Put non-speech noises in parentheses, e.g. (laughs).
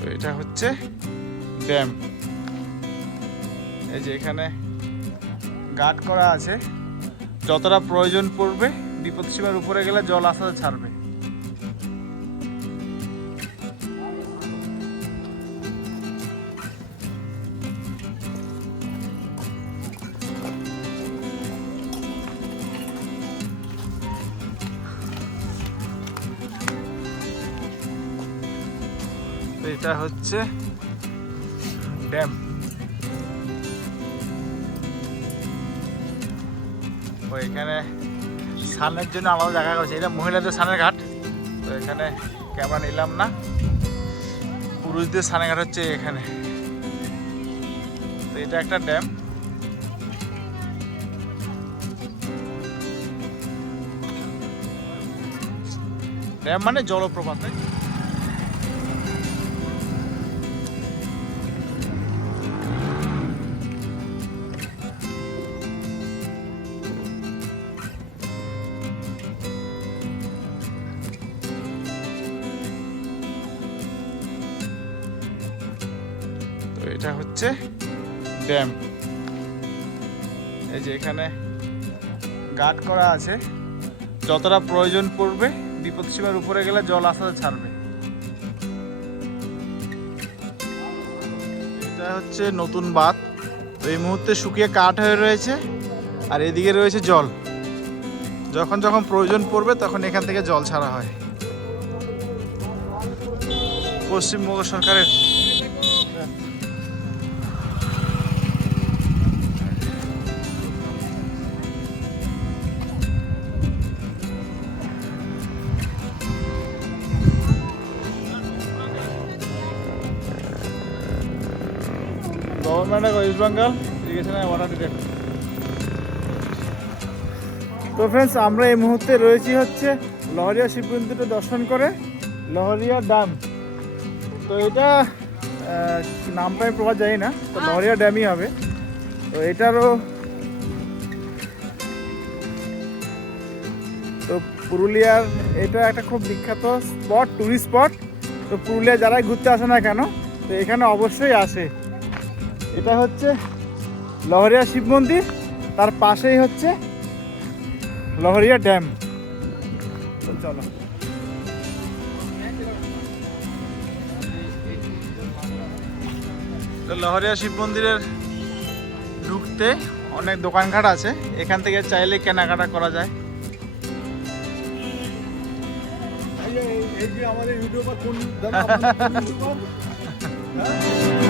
তো এটা হচ্ছে ড্যাম। এই যে এখানে গার্ড করা আছে। যতটা প্রয়োজন পড়বে, বিপদ সীমার উপরে গেলে জল আস্তে ছাড়বে। এটা হচ্ছে ড্যাম। ও এখানে স্নানের জন্য আলাদা জায়গা করেছে এটা মহিলাদের স্নানের ঘাট। তো এখানে ক্যামেরা নিলাম না। পুরুষদের স্নানের ঘাট হচ্ছে এখানে। তো এটা একটা ড্যাম। ড্যাম মানে জলপ্রপাত, তাই এটা হচ্ছে ড্যাম। এই যে এখানে গার্ড করা আছে। যতটা প্রয়োজন পড়বে, বিপদ সীমার উপরে গেলে জল আস্তে ছাড়বে। এটা হচ্ছে নতুন বাঁধ। তো এই মুহূর্তে শুকিয়ে কাঠ হয়ে রয়েছে, আর এদিকে রয়েছে জল। যখন যখন প্রয়োজন পড়বে, তখন এখান থেকে জল ছাড়া হয়। পশ্চিমবঙ্গ সরকারের of West Bengal irrigation and water তো ফ্রেন্ডস আমরা এই মুহূর্তে রয়েছি হচ্ছে লহরিয়া শিব মন্দিরটা দর্শন করে, লহরিয়া ড্যাম তো এটা নামটা আমি প্রকাশ জানি না, তো লহরিয়া ড্যামই হবে। তো এটারও, তো পুরুলিয়ার, এটা একটা খুব বিখ্যাত স্পট টুরিস্ট স্পট তো পুরুলিয়া যারাই ঘুরতে আসে না কেন, তো এখানে অবশ্যই আসে। এটা হচ্ছে লহরিয়া শিব মন্দির তার পাশেই হচ্ছে লহরিয়া ড্যাম। চলো। তো লহরিয়া শিব মন্দিরের ঢুকতে অনেক দোকানঘাট আছে এখান থেকে চাইলে কেনাকাটা করা যায়। এই যে আমাদের ইউটিউবার কোন (laughs)